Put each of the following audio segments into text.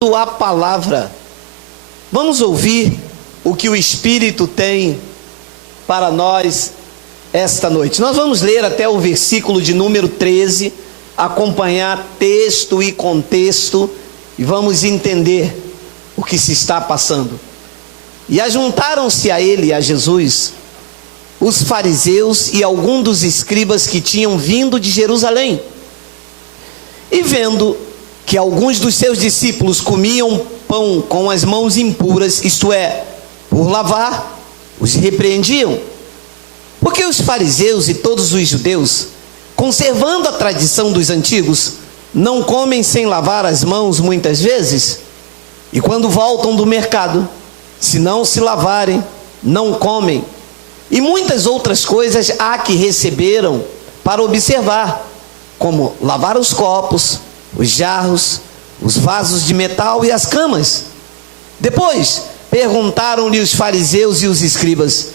a palavra. Vamos ouvir o que o Espírito tem para nós esta noite. Nós vamos ler até o versículo de número 13, acompanhar texto e contexto, e vamos entender o que se está passando. E ajuntaram-se a ele, a Jesus, os fariseus e alguns dos escribas que tinham vindo de Jerusalém. E vendo que alguns dos seus discípulos comiam pão com as mãos impuras, isto é, por lavar, os repreendiam. Porque os fariseus e todos os judeus, conservando a tradição dos antigos, não comem sem lavar as mãos muitas vezes, e quando voltam do mercado, se não se lavarem, não comem. E muitas outras coisas há que receberam para observar, como lavar os copos, os jarros, os vasos de metal e as camas. Depois perguntaram-lhe os fariseus e os escribas: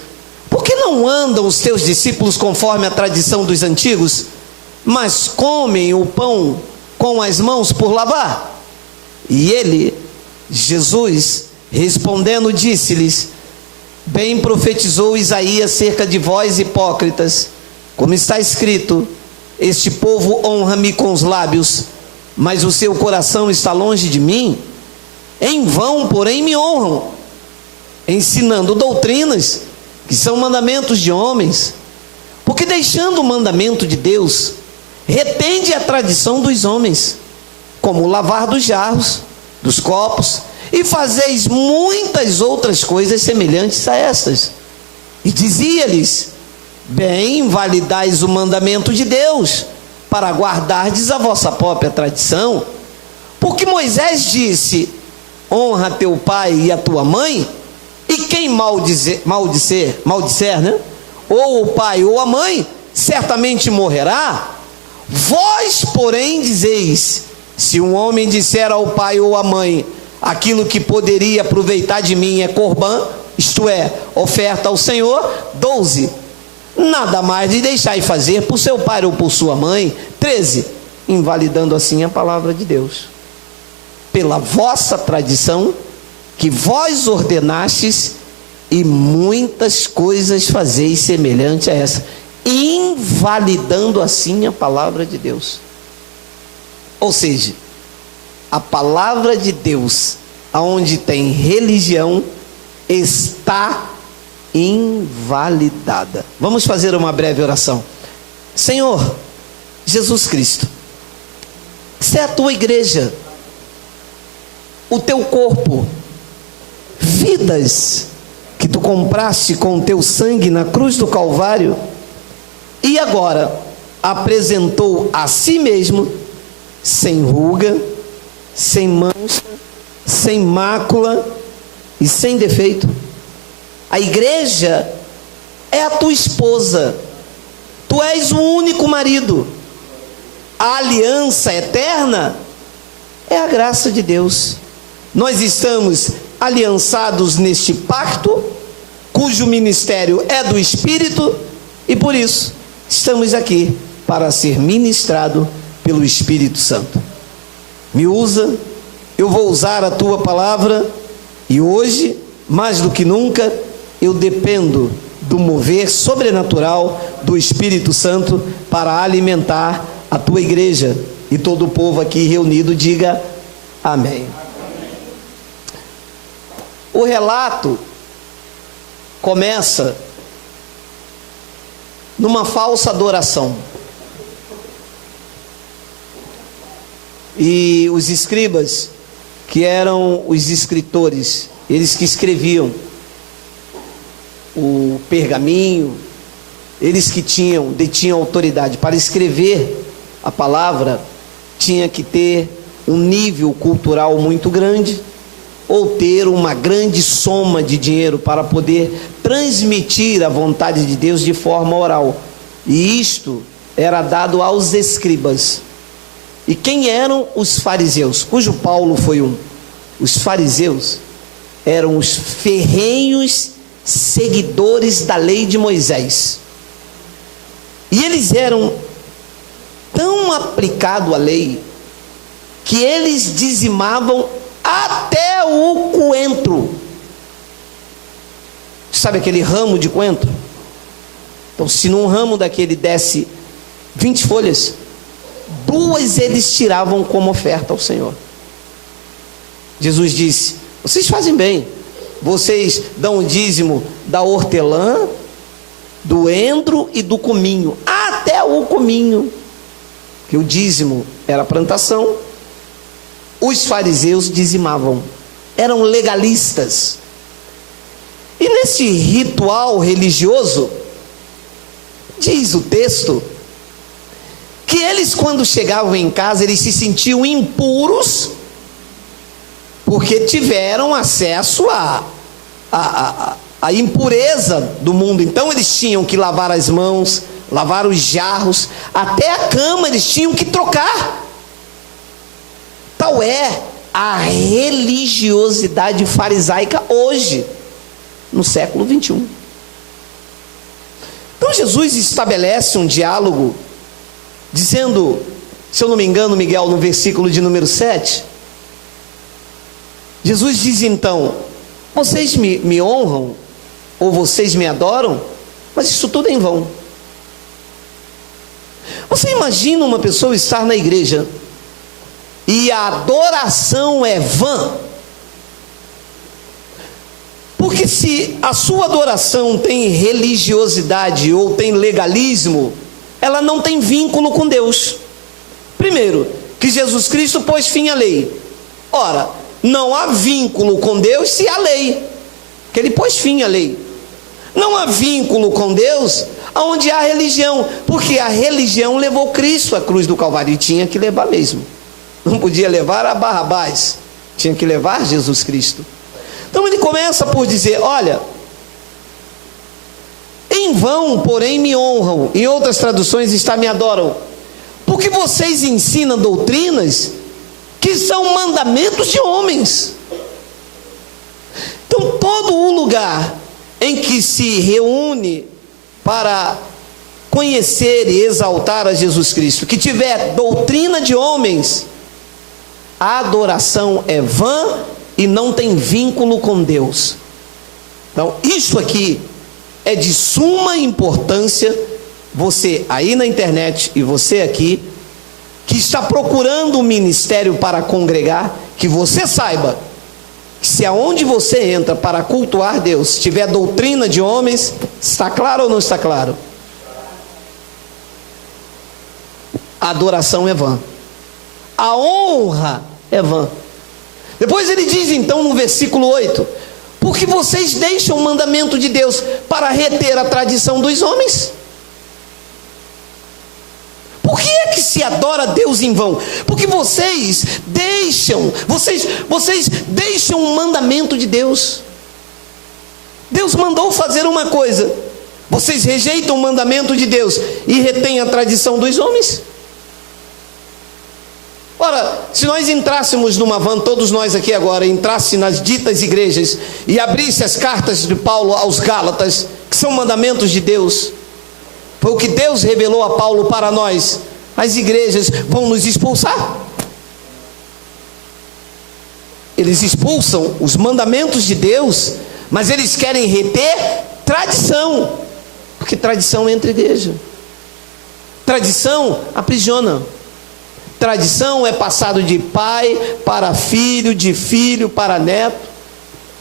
por que não andam os teus discípulos conforme a tradição dos antigos, mas comem o pão com as mãos por lavar? E ele, Jesus, respondendo, disse-lhes: bem profetizou Isaías acerca de vós, hipócritas, como está escrito: este povo honra-me com os lábios, mas o seu coração está longe de mim. Em vão, porém, me honram, ensinando doutrinas que são mandamentos de homens. Porque deixando o mandamento de Deus, retende a tradição dos homens, como o lavar dos jarros, dos copos, e fazeis muitas outras coisas semelhantes a estas. E dizia-lhes: bem, invalidais o mandamento de Deus, para guardardes a vossa própria tradição. Porque Moisés disse: honra teu pai e a tua mãe, e quem maldizer, né? Ou o pai ou a mãe, certamente morrerá. Vós, porém, dizeis: se um homem disser ao pai ou à mãe, aquilo que poderia aproveitar de mim é corbã, isto é, oferta ao Senhor, 12, nada mais lhe deixai fazer por seu pai ou por sua mãe. 13, invalidando assim a palavra de Deus, pela vossa tradição, que vós ordenastes, e muitas coisas fazeis semelhante a essa, invalidando assim a palavra de Deus. Ou seja, a palavra de Deus, aonde tem religião, está invalidada. Vamos fazer uma breve oração. Senhor Jesus Cristo, se é a tua igreja, o teu corpo, vidas que tu compraste com o teu sangue na cruz do Calvário, e agora apresentou a si mesmo, sem ruga, sem mancha, sem mácula e sem defeito. A igreja é a tua esposa, tu és o único marido. A aliança eterna é a graça de Deus. Nós estamos aliançados neste pacto, cujo ministério é do Espírito, e por isso estamos aqui para ser ministrado pelo Espírito Santo. Me usa, eu vou usar a tua palavra, e hoje, mais do que nunca, eu dependo do mover sobrenatural do Espírito Santo para alimentar a tua igreja. E todo o povo aqui reunido diga amém. O relato começa numa falsa adoração. E os escribas, que eram os escritores, eles que escreviam o pergaminho, eles que detinham autoridade para escrever a palavra, tinha que ter um nível cultural muito grande, ou ter uma grande soma de dinheiro para poder transmitir a vontade de Deus de forma oral. E isto era dado aos escribas. E quem eram os fariseus? Cujo Paulo foi um. Os fariseus eram os ferrenhos seguidores da lei de Moisés. E eles eram tão aplicados à lei, que eles dizimavam até o coentro. Sabe aquele ramo de coentro? Então, se num ramo daquele desse 20 folhas, 2 eles tiravam como oferta ao Senhor. Jesus disse: vocês fazem bem, vocês dão o dízimo da hortelã, do endro e do cominho, até o cominho, que o dízimo era a plantação. Os fariseus dizimavam, eram legalistas. E nesse ritual religioso, diz o texto, que eles, quando chegavam em casa, eles se sentiam impuros, porque tiveram acesso à impureza do mundo. Então eles tinham que lavar as mãos, lavar os jarros, até a cama eles tinham que trocar. Tal é a religiosidade farisaica hoje, no século 21. Então Jesus estabelece um diálogo, dizendo, se eu não me engano, Miguel, no versículo de número 7, Jesus diz então: vocês me honram, ou vocês me adoram, mas isso tudo é em vão. Você imagina uma pessoa estar na igreja e a adoração é vã? Porque se a sua adoração tem religiosidade ou tem legalismo, ela não tem vínculo com Deus. Primeiro, que Jesus Cristo pôs fim à lei. Ora, não há vínculo com Deus se há lei, que ele pôs fim à lei. Não há vínculo com Deus onde há religião, porque a religião levou Cristo à cruz do Calvário, e tinha que levar mesmo. Não podia levar a Barrabás, tinha que levar Jesus Cristo. Então ele começa por dizer: olha, em vão, porém, me honram. Em outras traduções está: me adoram, porque vocês ensinam doutrinas que são mandamentos de homens. Então todo o lugar em que se reúne para conhecer e exaltar a Jesus Cristo, que tiver doutrina de homens, a adoração é vã e não tem vínculo com Deus. Então isso aqui é de suma importância. Você aí na internet e você aqui, que está procurando um ministério para congregar, que você saiba que se aonde você entra para cultuar Deus tiver doutrina de homens, está claro ou não está claro? A adoração é vã, a honra é vã. Depois ele diz então no versículo 8: porque vocês deixam o mandamento de Deus para reter a tradição dos homens. Por que é que se adora Deus em vão? Porque vocês deixam o mandamento de Deus. Deus mandou fazer uma coisa, vocês rejeitam o mandamento de Deus e retêm a tradição dos homens. Ora, se nós entrássemos numa van, todos nós aqui agora, entrasse nas ditas igrejas e abrisse as cartas de Paulo aos Gálatas, que são mandamentos de Deus, foi o que Deus revelou a Paulo para nós, as igrejas vão nos expulsar. Eles expulsam os mandamentos de Deus, mas eles querem reter tradição, porque tradição entra igreja. Tradição aprisiona. Tradição é passado de pai para filho, de filho para neto.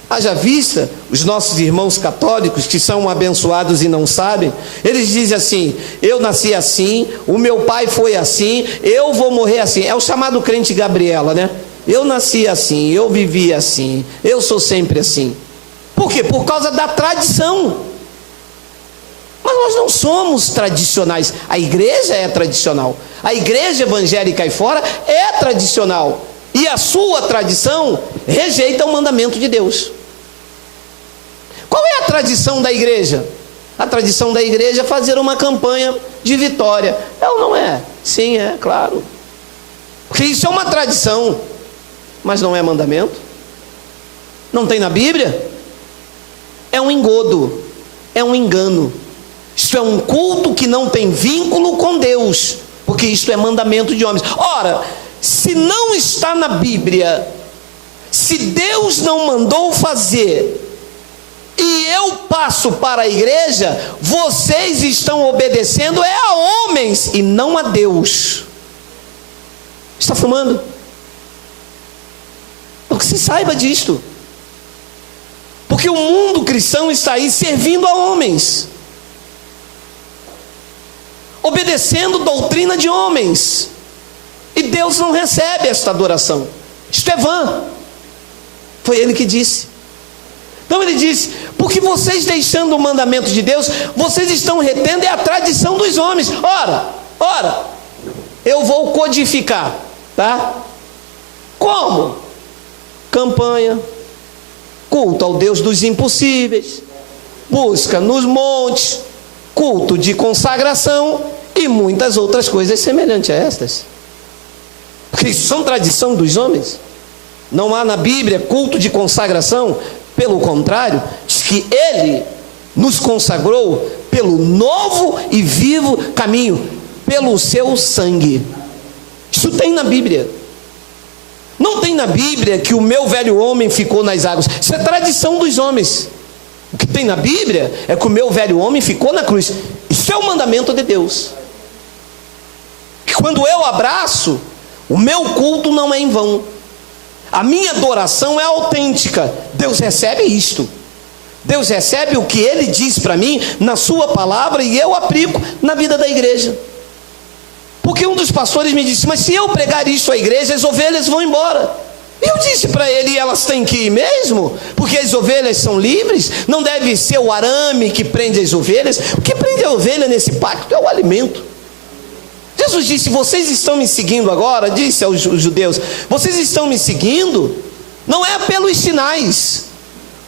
Haja vista, os nossos irmãos católicos, que são abençoados e não sabem, eles dizem assim: eu nasci assim, o meu pai foi assim, eu vou morrer assim. É o chamado crente Gabriela, né? Eu nasci assim, eu vivi assim, eu sou sempre assim. Por quê? Por causa da tradição. Mas nós não somos tradicionais. A igreja é tradicional, a igreja evangélica aí fora é tradicional, e a sua tradição rejeita o mandamento de Deus. Qual é a tradição da igreja? A tradição da igreja é fazer uma campanha de vitória. É ou não é? Sim, é, claro. Porque isso é uma tradição, mas não é mandamento. Não tem na Bíblia. É um engodo, é um engano. Isto é um culto que não tem vínculo com Deus, porque isto é mandamento de homens. Ora, se não está na Bíblia Se Deus não mandou fazer e eu passo para a igreja, vocês estão obedecendo a homens e não a Deus. Está fumando? Para que se saiba disto. Porque o mundo cristão está aí servindo a homens, obedecendo doutrina de homens, e Deus não recebe esta adoração. Isto é vã. Foi ele que disse. Então ele disse: porque vocês, deixando o mandamento de Deus, vocês estão retendo a tradição dos homens. Ora, eu vou codificar, tá? Como? Campanha, culto ao Deus dos impossíveis, busca nos montes, culto de consagração e muitas outras coisas semelhantes a estas. Porque isso são tradição dos homens. Não há na Bíblia culto de consagração. Pelo contrário, diz que Ele nos consagrou pelo novo e vivo caminho, pelo seu sangue. Isso tem na Bíblia. Não tem na Bíblia que o meu velho homem ficou nas águas. Isso é tradição dos homens. O que tem na Bíblia é que o meu velho homem ficou na cruz. Isso é o mandamento de Deus. Que quando eu abraço, o meu culto não é em vão. A minha adoração é autêntica. Deus recebe isto. Deus recebe o que Ele diz para mim na sua palavra, e eu aplico na vida da igreja. Porque um dos pastores me disse: mas se eu pregar isso à igreja, as ovelhas vão embora. E eu disse para ele: elas têm que ir mesmo? Porque as ovelhas são livres? Não deve ser o arame que prende as ovelhas? O que prende a ovelha nesse pacto é o alimento. Jesus disse: vocês estão me seguindo agora, disse aos judeus, vocês estão me seguindo, não é pelos sinais,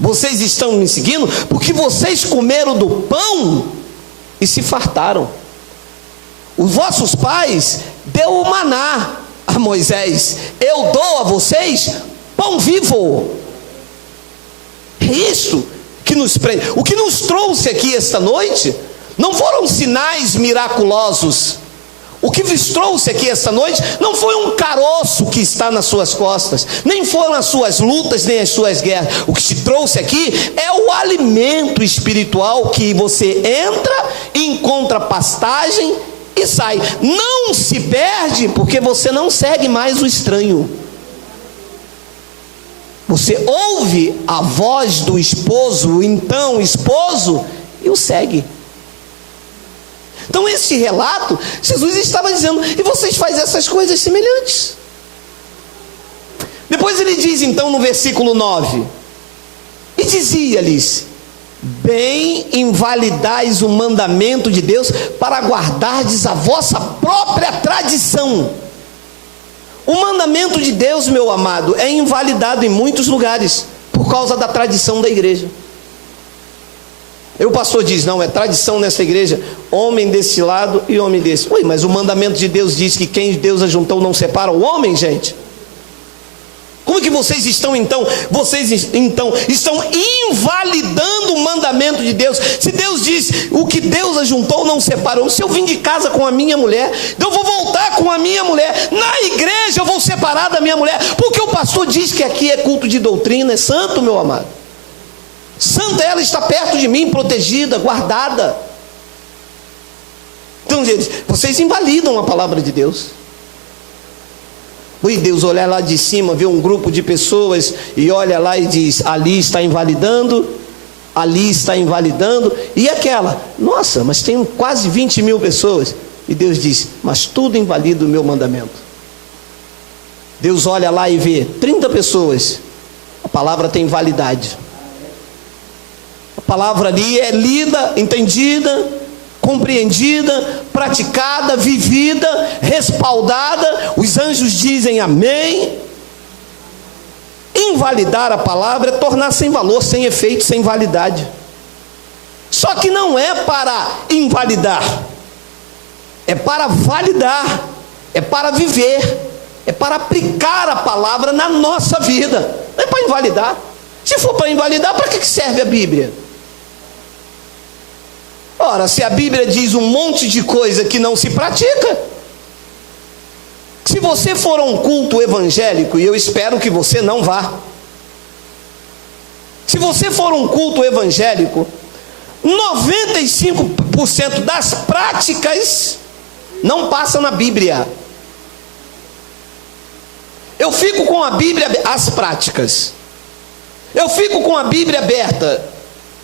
vocês estão me seguindo porque vocês comeram do pão e se fartaram. Os vossos pais deu o maná a Moisés, eu dou a vocês pão vivo. É isso que nos prende. O que nos trouxe aqui esta noite não foram sinais miraculosos. O que vos trouxe aqui esta noite não foi um caroço que está nas suas costas, nem foram as suas lutas, nem as suas guerras. O que te trouxe aqui é o alimento espiritual, que você entra, encontra pastagem e sai. Não se perde, porque você não segue mais o estranho. Você ouve a voz do esposo, então esposo, e o segue. Então esse relato, Jesus estava dizendo: e vocês fazem essas coisas semelhantes. Depois ele diz então no versículo 9: e dizia-lhes: bem invalidais o mandamento de Deus para guardardes a vossa própria tradição. O mandamento de Deus, meu amado, é invalidado em muitos lugares por causa da tradição da igreja. O pastor diz: não, é tradição nessa igreja, homem desse lado e homem desse. Ui, mas o mandamento de Deus diz que quem Deus ajuntou não separa o homem, gente. Como que vocês estão então? Vocês então estão invalidando o mandamento de Deus. Se Deus diz: o que Deus ajuntou não separou. Se eu vim de casa com a minha mulher, eu vou voltar com a minha mulher. Na igreja eu vou separar da minha mulher, porque o pastor diz que aqui é culto de doutrina. É santo, meu amado. Santa, ela está perto de mim, protegida, guardada. Então vocês invalidam a palavra de Deus. E Deus olha lá de cima, vê um grupo de pessoas e olha lá e diz: ali está invalidando, ali está invalidando. E aquela: nossa, mas tem quase 20 mil pessoas. E Deus diz: mas tudo invalida o meu mandamento. Deus olha lá e vê 30 pessoas. A palavra tem validade. A palavra ali é lida, entendida, compreendida, praticada, vivida, respaldada. Os anjos dizem amém. Invalidar a palavra é tornar sem valor, sem efeito, sem validade. Só que não é para invalidar, é para validar, é para viver, é para aplicar a palavra na nossa vida. Não é para invalidar. Se for para invalidar, para que serve a Bíblia? Ora, se a Bíblia diz um monte de coisa que não se pratica. Se você for a um culto evangélico, e eu espero que você não vá, Se você for um culto evangélico, 95% das práticas não passa na Bíblia. Eu fico com a Bíblia, as práticas. Eu fico com a Bíblia aberta.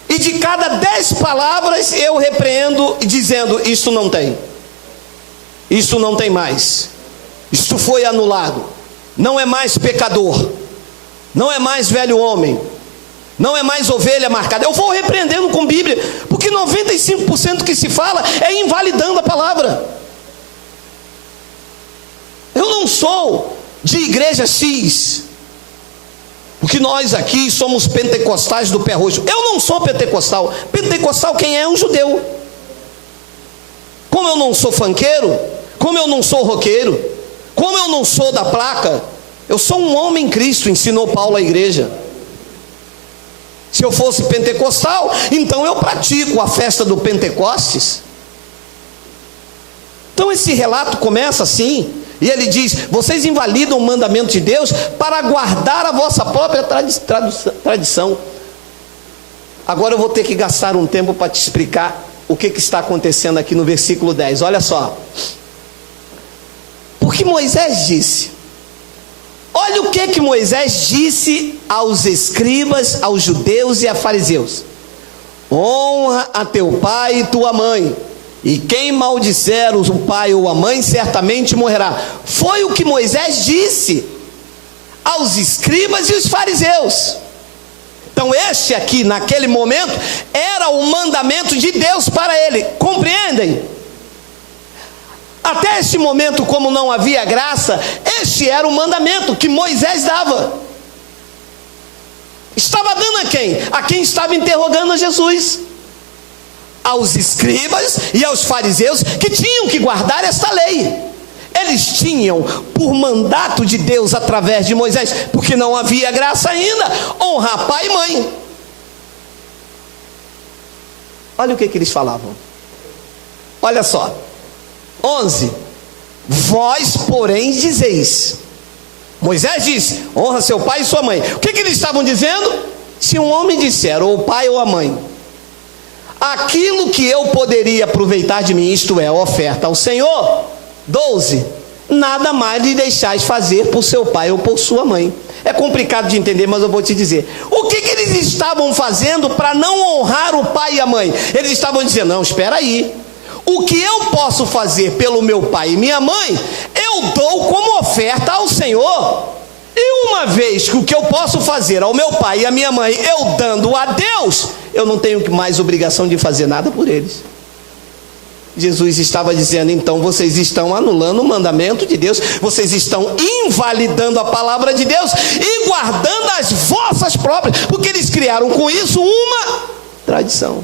E de cada 10 palavras eu repreendo dizendo: isso não tem. Isso não tem mais. Isso foi anulado. Não é mais pecador. Não é mais velho homem. Não é mais ovelha marcada. Eu vou repreendendo com Bíblia, porque 95% que se fala é invalidando a palavra. Eu não sou de igreja X, porque nós aqui somos pentecostais do pé roxo. Eu não sou pentecostal. Pentecostal quem é? Um judeu. Como eu não sou funkeiro, como eu não sou roqueiro, como eu não sou da placa, eu sou um homem em Cristo, ensinou Paulo à igreja. Se eu fosse pentecostal, então eu pratico a festa do Pentecostes. Então esse relato começa assim, e ele diz: vocês invalidam o mandamento de Deus para guardar a vossa própria tradição. Agora eu vou ter que gastar um tempo para te explicar o que está acontecendo aqui no versículo 10. Olha só. Porque Moisés disse, olha o que Moisés disse aos escribas, aos judeus e a fariseus: honra a teu pai e tua mãe, e quem maldisser o pai ou a mãe certamente morrerá. Foi o que Moisés disse aos escribas e os fariseus. Então este aqui, naquele momento, era o mandamento de Deus para ele. Compreendem? Até este momento, como não havia graça, este era o mandamento que Moisés dava. Estava dando a quem? A quem estava interrogando a Jesus. Aos escribas e aos fariseus, que tinham que guardar esta lei. Eles tinham, por mandato de Deus através de Moisés, porque não havia graça ainda, honrar pai e mãe. Olha o que eles falavam. Olha só. 11. Vós, porém, dizeis. Moisés disse: honra seu pai e sua mãe. O que eles estavam dizendo? Se um homem disser, ou o pai ou a mãe, aquilo que eu poderia aproveitar de mim, isto é, oferta ao Senhor. 12. Nada mais lhe deixais fazer por seu pai ou por sua mãe. É complicado de entender, mas eu vou te dizer. O que eles estavam fazendo para não honrar o pai e a mãe? Eles estavam dizendo: não, espera aí. O que eu posso fazer pelo meu pai e minha mãe, eu dou como oferta ao Senhor. E uma vez que o que eu posso fazer ao meu pai e à minha mãe, eu dando a Deus, eu não tenho mais obrigação de fazer nada por eles. Jesus estava dizendo: então vocês estão anulando o mandamento de Deus, vocês estão invalidando a palavra de Deus e guardando as vossas próprias, porque eles criaram com isso uma tradição.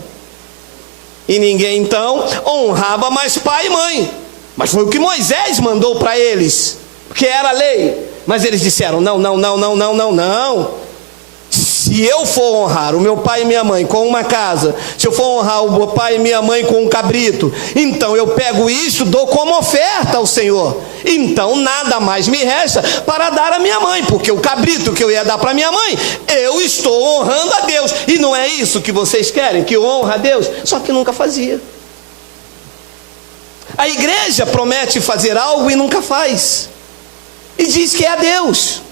E ninguém então honrava mais pai e mãe, mas foi o que Moisés mandou para eles, porque era a lei. Mas eles disseram: não. Se eu for honrar o meu pai e minha mãe com uma casa, se eu for honrar o meu pai e minha mãe com um cabrito, então eu pego isso, dou como oferta ao Senhor. Então nada mais me resta para dar à minha mãe, porque o cabrito que eu ia dar para minha mãe, eu estou honrando a Deus. E não é isso que vocês querem, que eu honre a Deus? Só que nunca fazia. A igreja promete fazer algo e nunca faz, e diz que é a Deus.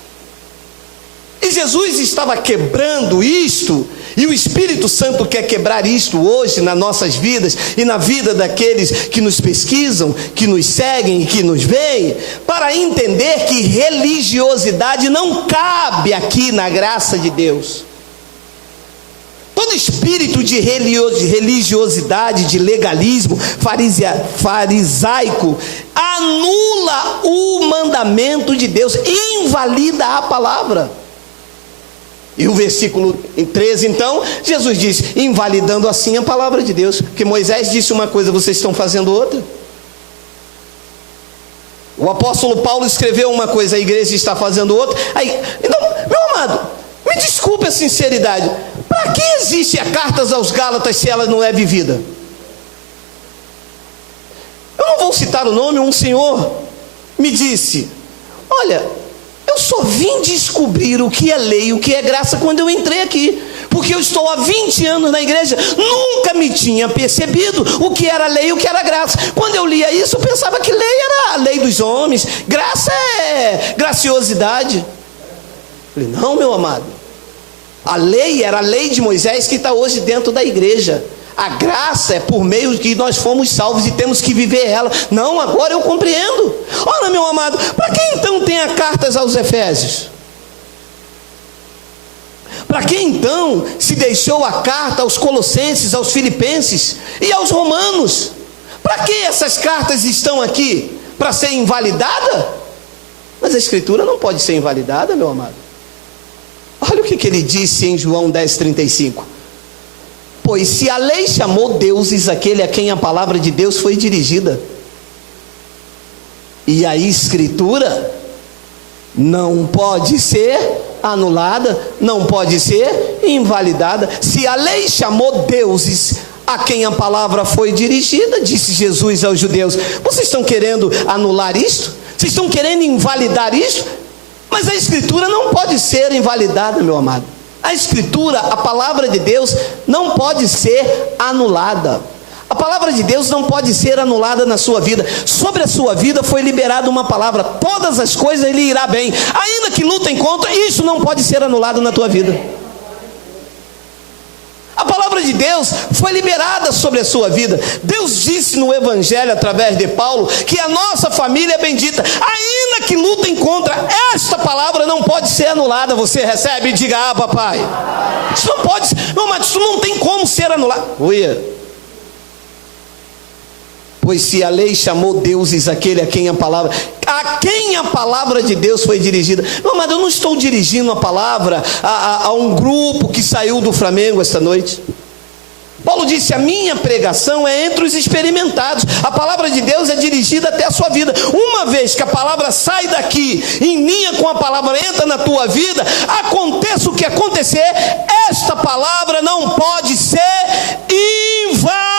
E Jesus estava quebrando isto, e o Espírito Santo quer quebrar isto hoje nas nossas vidas e na vida daqueles que nos pesquisam, que nos seguem e que nos veem, para entender que religiosidade não cabe aqui na graça de Deus. Todo espírito de religiosidade, de legalismo farisaico, anula o mandamento de Deus, invalida a palavra. E o versículo 13, então, Jesus disse, invalidando assim a palavra de Deus, porque Moisés disse uma coisa, vocês estão fazendo outra. O apóstolo Paulo escreveu uma coisa, a igreja está fazendo outra. Aí, então, meu amado, me desculpe a sinceridade, para que existe a cartas aos Gálatas se ela não é vivida? Eu não vou citar o nome, um senhor me disse, olha, eu só vim descobrir o que é lei e o que é graça quando eu entrei aqui, porque eu estou há 20 anos na igreja, nunca me tinha percebido o que era lei e o que era graça. Quando eu lia isso, eu pensava que lei era a lei dos homens, graça é graciosidade. Eu falei, não, meu amado, a lei era a lei de Moisés que está hoje dentro da igreja. A graça é por meio de que nós fomos salvos e temos que viver ela. Não, agora eu compreendo. Olha, meu amado, para que então tem a cartas aos Efésios? Para que então se deixou a carta aos Colossenses, aos Filipenses e aos Romanos? Para que essas cartas estão aqui? Para ser invalidada? Mas a Escritura não pode ser invalidada, meu amado. Olha o que ele disse em João 10,35. Pois se a lei chamou deuses aquele a quem a palavra de Deus foi dirigida, e a Escritura não pode ser anulada, não pode ser invalidada. Se a lei chamou deuses a quem a palavra foi dirigida, disse Jesus aos judeus, vocês estão querendo anular isto? Vocês estão querendo invalidar isto? Mas a Escritura não pode ser invalidada, meu amado. A Escritura, a palavra de Deus, não pode ser anulada. A palavra de Deus não pode ser anulada na sua vida. Sobre a sua vida foi liberada uma palavra: todas as coisas lhe irá bem, ainda que lutem contra. Isso não pode ser anulado na tua vida. A palavra de Deus foi liberada sobre a sua vida. Deus disse no Evangelho através de Paulo que a nossa família é bendita, ainda que lutem contra. Esta palavra não pode ser anulada. Você recebe e diga: ah, papai. Isso não pode ser, não, mas isso não tem como ser anulado. Pois se a lei chamou deuses aquele a quem a palavra de Deus foi dirigida. Não, mas eu não estou dirigindo a palavra a um grupo que saiu do Flamengo esta noite. Paulo disse: a minha pregação é entre os experimentados. A palavra de Deus é dirigida até a sua vida. Uma vez que a palavra sai daqui, em linha com a palavra, entra na tua vida, aconteça o que acontecer, esta palavra não pode ser invalidada.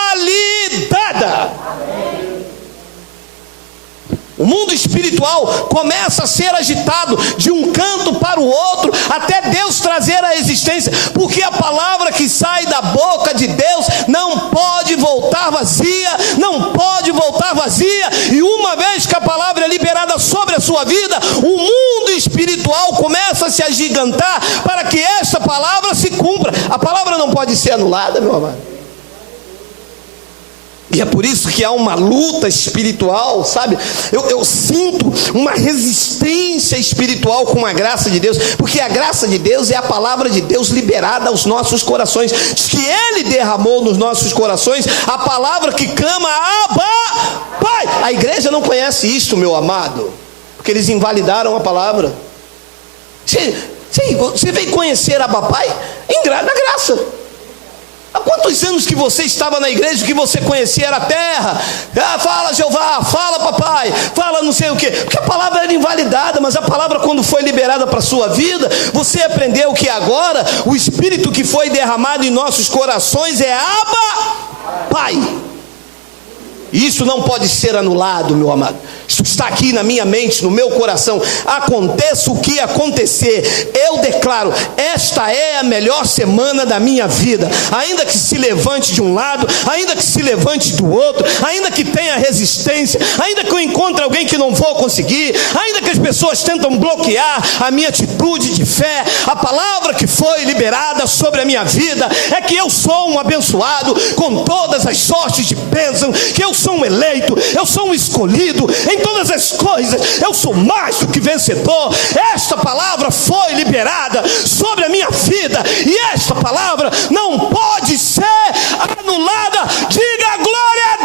O mundo espiritual começa a ser agitado de um canto para o outro, até Deus trazer a existência, porque a palavra que sai da boca de Deus não pode voltar vazia, não pode voltar vazia. E uma vez que a palavra é liberada sobre a sua vida, o mundo espiritual começa a se agigantar para que esta palavra se cumpra. A palavra não pode ser anulada, meu amado. E é por isso que há uma luta espiritual, sabe? Eu sinto uma resistência espiritual com a graça de Deus, porque a graça de Deus é a palavra de Deus liberada aos nossos corações. Diz que Ele derramou nos nossos corações a palavra que clama: Abba, Pai. A igreja não conhece isto, meu amado, porque eles invalidaram a palavra. Você veio conhecer Abba, Pai na graça. Há quantos anos que você estava na igreja, que você conhecia era a terra? Fala Jeová, fala papai, fala não sei o que, porque a palavra era invalidada. Mas a palavra, quando foi liberada para a sua vida, você aprendeu que agora o Espírito que foi derramado em nossos corações é Abba, Pai. Isso não pode ser anulado, meu amado. Isso está aqui na minha mente, no meu coração. Aconteça o que acontecer, eu declaro: esta é a melhor semana da minha vida. Ainda que se levante de um lado, ainda que se levante do outro, ainda que tenha resistência, ainda que eu encontre alguém que não vou conseguir, ainda que as pessoas tentam bloquear a minha atitude de fé, a palavra que foi liberada sobre a minha vida é que eu sou um abençoado com todas as sortes de bênção, que eu sou um eleito, eu sou um escolhido em todas as coisas, eu sou mais do que vencedor. Esta palavra foi liberada sobre a minha vida, e esta palavra não pode ser anulada. Diga glória a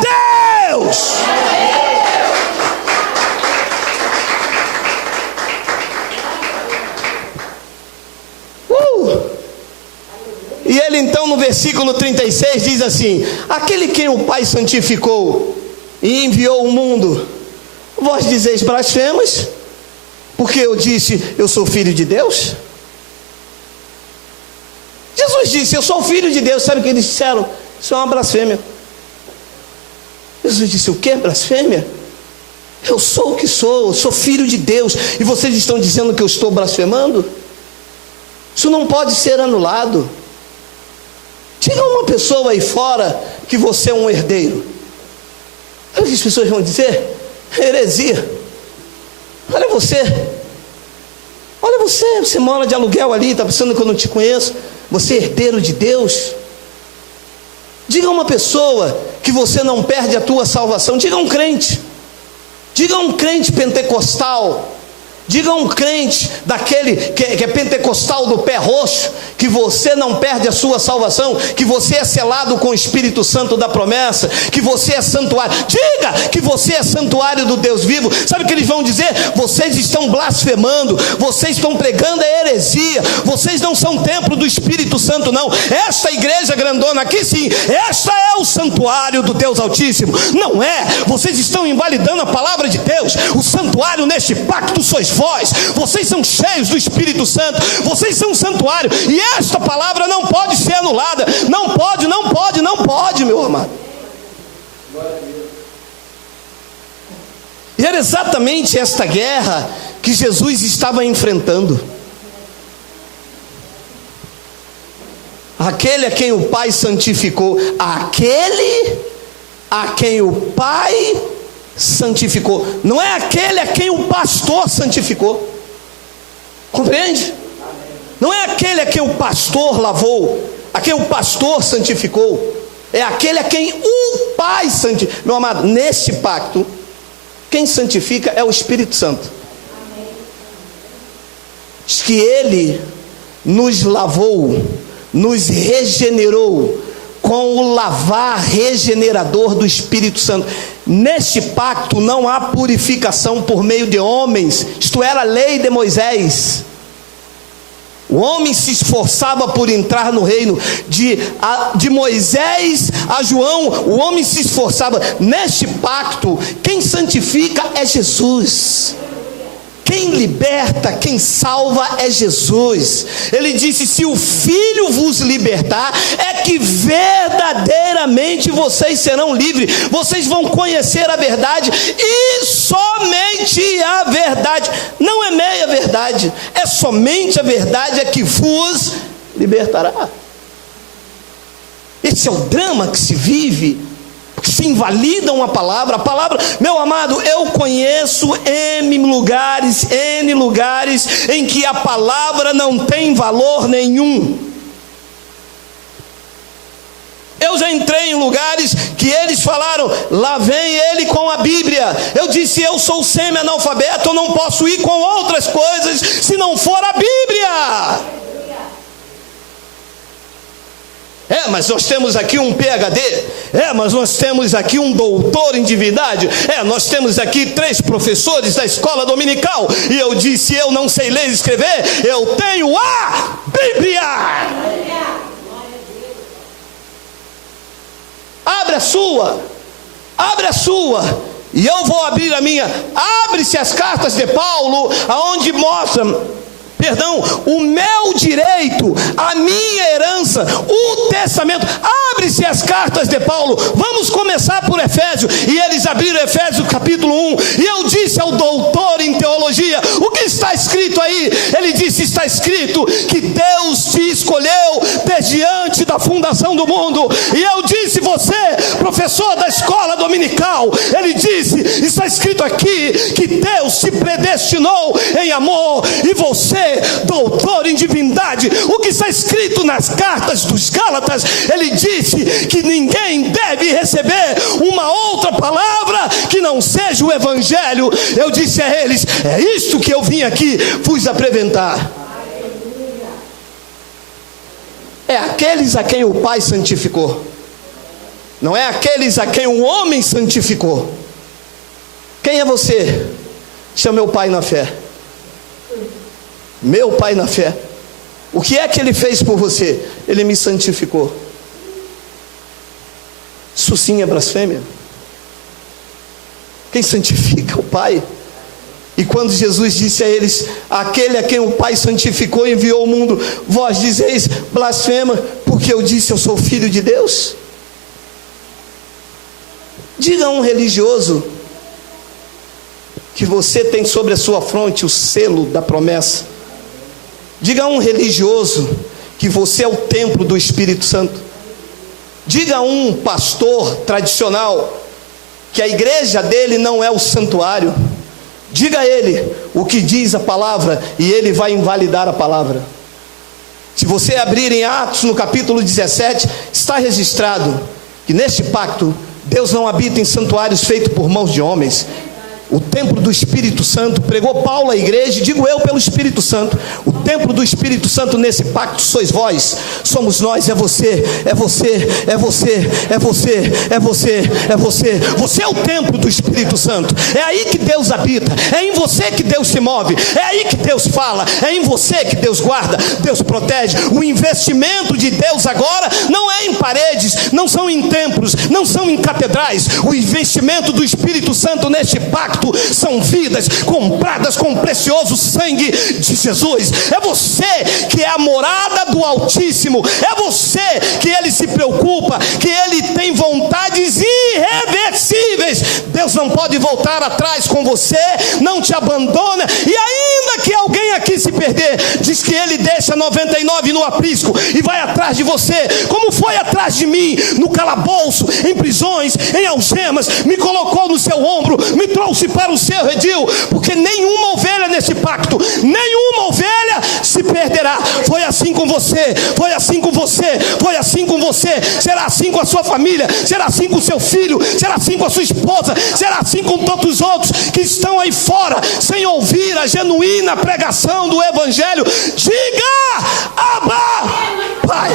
Deus. E ele então no versículo 36 diz assim: aquele quem o Pai santificou e enviou ao mundo, vós dizeis blasfemas, porque eu disse eu sou filho de Deus? Jesus disse eu sou filho de Deus. Sabe o que eles disseram? Isso é uma blasfêmia. Jesus disse: o que é blasfêmia? Eu sou o que sou, eu sou filho de Deus, e vocês estão dizendo que eu estou blasfemando? Isso não pode ser anulado. uma pessoa aí fora que você é um herdeiro. Sabe o que as pessoas vão dizer? Heresia. Olha você mora de aluguel ali, está pensando que eu não te conheço, você é herdeiro de Deus. Diga a uma pessoa que você não perde a tua salvação, diga a um crente pentecostal, diga a um crente daquele que é pentecostal do pé roxo, que você não perde a sua salvação, que você é selado com o Espírito Santo da promessa, que você é santuário. Diga que você é santuário do Deus vivo. Sabe o que eles vão dizer? Vocês estão blasfemando, vocês estão pregando a heresia, vocês não são templo do Espírito Santo não. Esta igreja grandona aqui sim, esta é o santuário do Deus Altíssimo. Não é, vocês estão invalidando a palavra de Deus. O santuário neste pacto sois vós, vocês são cheios do Espírito Santo, vocês são um santuário, e esta palavra não pode ser anulada, não pode, meu amado. E era exatamente esta guerra que Jesus estava enfrentando. Aquele a quem o Pai santificou, aquele a quem o Pai santificou, não é aquele a quem o pastor santificou. Compreende? Não é aquele a quem o pastor lavou, a quem o pastor santificou, é aquele a quem o Pai santificou. Meu amado, nesse pacto, quem santifica é o Espírito Santo. Diz que Ele nos lavou, nos regenerou com o lavar regenerador do Espírito Santo. Neste pacto não há purificação por meio de homens, isto era a lei de Moisés. O homem se esforçava por entrar no reino, de Moisés a João, o homem se esforçava. Neste pacto, quem santifica é Jesus. Quem liberta, quem salva é Jesus. Ele disse: se o Filho vos libertar, é que verdadeiramente vocês serão livres. Vocês vão conhecer a verdade, e somente a verdade, não é meia verdade, é somente a verdade é que vos libertará. Esse é o drama que se vive, que se invalida uma palavra. A palavra, meu amado, eu conheço N lugares em que a palavra não tem valor nenhum. Eu já entrei em lugares que eles falaram: lá vem ele com a Bíblia. Eu disse: eu sou semi-analfabeto, eu não posso ir com outras coisas se não for a Bíblia. Mas nós temos aqui um PhD, mas nós temos aqui um doutor em divindade, nós temos aqui 3 professores da escola dominical. E eu disse: eu não sei ler e escrever, eu tenho a Bíblia. Abre a sua, e eu vou abrir a minha. Abre-se as cartas de Paulo, aonde mostra, o meu direito, a minha herança, o testamento. Abre-se as cartas de Paulo. Vamos começar por Efésios. E eles abriram Efésios capítulo 1. E eu disse ao doutor em teologia: o que está escrito aí? Ele disse: está escrito que Deus te escolheu desde antes da fundação do mundo. E eu disse: você, professor da escola dominical, ele disse: está escrito aqui que Deus te predestinou em amor. E você, doutor em divindade, o que está escrito nas cartas dos Gálatas, ele disse que ninguém deve receber uma outra palavra que não seja o Evangelho. Eu disse a eles: é isto que eu vim aqui vos apresentar. É aqueles a quem o Pai santificou, não é aqueles a quem o homem santificou. Quem é você? Esse é o meu pai na fé. Meu pai na fé. O que é que ele fez por você? Ele me santificou. Isso sim é blasfêmia. Quem santifica? O Pai. E quando Jesus disse a eles: aquele a quem o Pai santificou e enviou ao mundo, vós dizeis blasfema, porque eu disse: eu sou filho de Deus. Diga a um religioso que você tem sobre a sua fronte o selo da promessa. Diga a um religioso que você é o templo do Espírito Santo. Diga a um pastor tradicional que a igreja dele não é o santuário. Diga a ele o que diz a palavra e ele vai invalidar a palavra. Se você abrir em Atos no capítulo 17, está registrado que neste pacto Deus não habita em santuários feitos por mãos de homens. O templo do Espírito Santo, pregou Paulo à igreja, digo eu pelo Espírito Santo, o templo do Espírito Santo nesse pacto sois vós, somos nós, é você, é você, é você, é você, é você, é você. Você é o templo do Espírito Santo, é aí que Deus habita, é em você que Deus se move, é aí que Deus fala, é em você que Deus guarda, Deus protege. O investimento de Deus agora não é em paredes, não são em templos, não são em catedrais. O investimento do Espírito Santo neste pacto são vidas compradas com o precioso sangue de Jesus. É você que é a morada do Altíssimo, é você que Ele se preocupa, que Ele tem vontades irreversíveis. Deus não pode voltar atrás com você, não te abandona. E ainda que alguém aqui se perder, diz que Ele deixa 99 no aprisco e vai atrás de você, como foi atrás de mim no calabouço, em prisões, em algemas, me colocou no seu ombro, me trouxe para o seu redil, porque nenhuma ovelha nesse pacto, nenhuma ovelha se perderá. Foi assim com você, foi assim com você, foi assim com você, será assim com a sua família, será assim com o seu filho, será assim com a sua esposa, será assim com todos os outros que estão aí fora, sem ouvir a genuína pregação do Evangelho. Diga: Abba, Pai.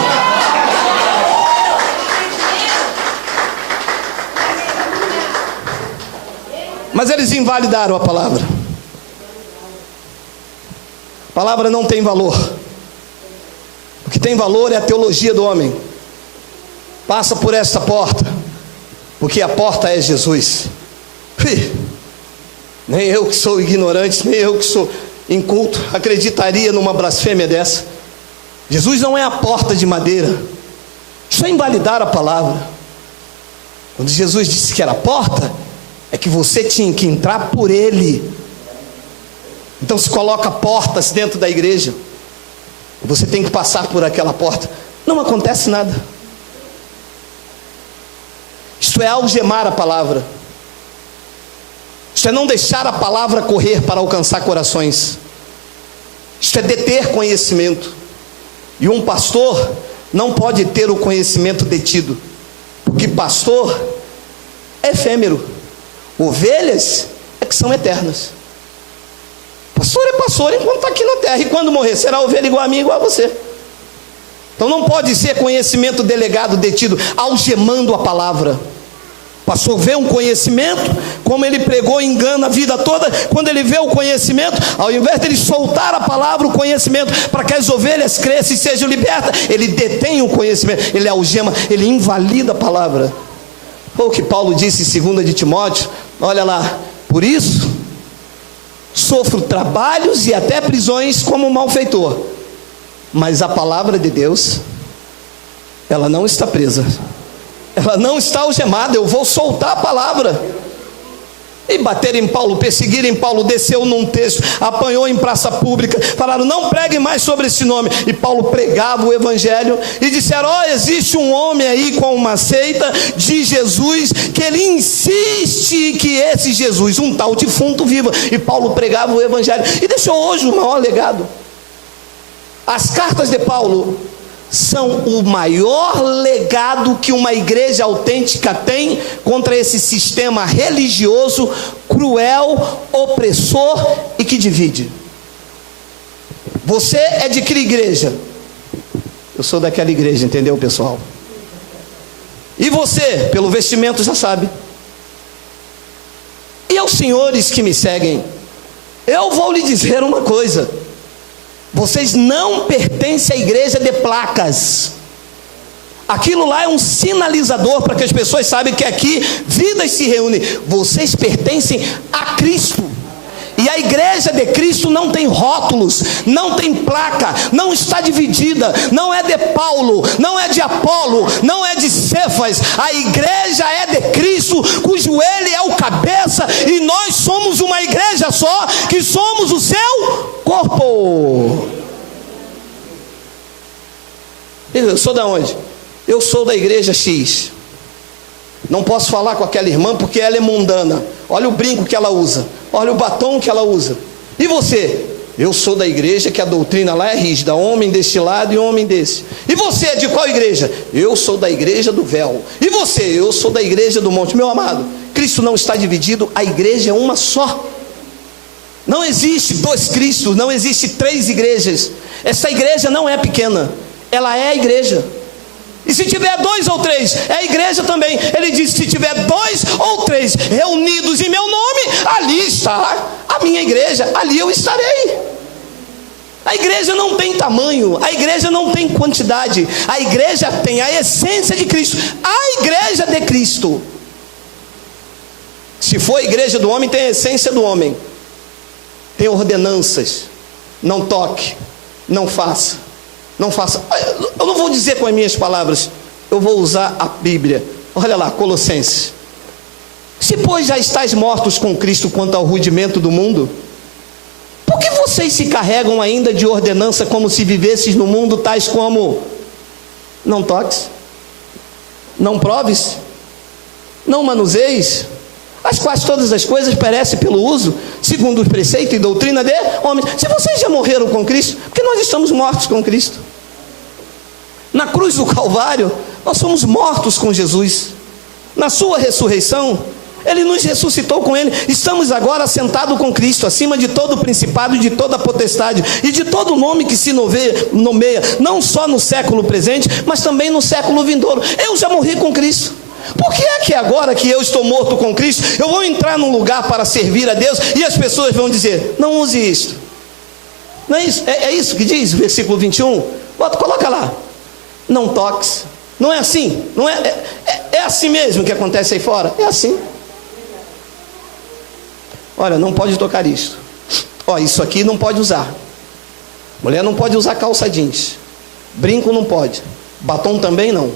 Mas eles invalidaram a palavra. A palavra não tem valor. O que tem valor é a teologia do homem. Passa por esta porta, porque a porta é Jesus. Nem eu que sou ignorante, nem eu que sou inculto, acreditaria numa blasfêmia dessa. Jesus não é a porta de madeira. Isso é invalidar a palavra. Quando Jesus disse que era a porta, é que você tinha que entrar por Ele. Então se coloca portas dentro da igreja, você tem que passar por aquela porta, não acontece nada. Isto é algemar a palavra. Isto é não deixar a palavra correr para alcançar corações. Isto é deter conhecimento. E um pastor não pode ter o conhecimento detido, porque pastor é efêmero. Ovelhas é que são eternas. Pastor é pastor enquanto está aqui na terra, e quando morrer será ovelha igual a mim, igual a você. Então não pode ser conhecimento delegado, detido, algemando a palavra. Pastor vê um conhecimento, como ele pregou, engana a vida toda. Quando ele vê o conhecimento, ao invés de ele soltar a palavra, o conhecimento, para que as ovelhas cresçam e sejam libertas, ele detém o conhecimento, ele algema, ele invalida a palavra. Ou o que Paulo disse em 2 de Timóteo, olha lá: por isso sofro trabalhos e até prisões como malfeitor, mas a palavra de Deus, ela não está presa, ela não está algemada. Eu vou soltar a palavra. E bateram em Paulo, perseguiram em Paulo, desceu num texto, apanhou em praça pública, falaram: não pregue mais sobre esse nome. E Paulo pregava o Evangelho, e disseram: ó, existe um homem aí com uma seita de Jesus, que ele insiste que esse Jesus, um tal defunto, viva. E Paulo pregava o Evangelho, e deixou hoje o maior legado. As cartas de Paulo são o maior legado que uma igreja autêntica tem contra esse sistema religioso cruel, opressor e que divide. Você é de que igreja? Eu sou daquela igreja, entendeu, pessoal? E você, pelo vestimento, já sabe. E aos senhores que me seguem, eu vou lhe dizer uma coisa: vocês não pertencem à igreja de placas. Aquilo lá é um sinalizador para que as pessoas saibam que aqui vidas se reúnem. Vocês pertencem a Cristo. E a igreja de Cristo não tem rótulos, não tem placa, não está dividida, não é de Paulo, não é de Apolo, não é de Cefas. A igreja é de Cristo, cujo ele é o cabeça, e nós somos uma igreja só, que somos o seu corpo. Eu sou da onde? eu sou da igreja X, não posso falar com aquela irmã porque ela é mundana, olha o brinco que ela usa, olha o batom que ela usa. E você? Eu sou da igreja que a doutrina lá é rígida, homem deste lado e homem desse. E você é de qual igreja? Eu sou da igreja do véu. E você? Eu sou da igreja do monte. Meu amado, Cristo não está dividido, a igreja é uma só. Não existe dois Cristos, não existe três igrejas. Essa igreja não é pequena, ela é a igreja. E se tiver dois ou três, é a igreja também. Ele diz, se tiver dois ou três reunidos em meu nome, ali está a minha igreja, ali eu estarei. A igreja não tem tamanho, a igreja não tem quantidade, a igreja tem a essência de Cristo, a igreja de Cristo. Se for a igreja do homem, tem a essência do homem, tem ordenanças, não toque, não faça. Não faça, eu não vou dizer com as minhas palavras, eu vou usar a Bíblia. Olha lá, Colossenses. Se pois já estáis mortos com Cristo quanto ao rudimento do mundo, por que vocês se carregam ainda de ordenança como se vivesses no mundo, tais como: não toques, não proves, não manuseis, as quais todas as coisas perecem pelo uso, segundo o preceito e doutrina de homens. Se vocês já morreram com Cristo, porque nós estamos mortos com Cristo. Na cruz do Calvário, nós somos mortos com Jesus. Na sua ressurreição, Ele nos ressuscitou com Ele. Estamos agora sentados com Cristo, acima de todo principado, de toda potestade, e de todo nome que se nomeia, não só no século presente, mas também no século vindouro. Eu já morri com Cristo. Por que é que agora que eu estou morto com Cristo, eu vou entrar num lugar para servir a Deus, e as pessoas vão dizer: não use isto? Não é isso? É isso que diz o versículo 21? Coloca lá. Não toques. Não é assim? Não é assim mesmo que acontece aí fora? É assim. Olha, não pode tocar isso. Ó, isso aqui não pode usar. Mulher não pode usar calça jeans. Brinco não pode. Batom também não.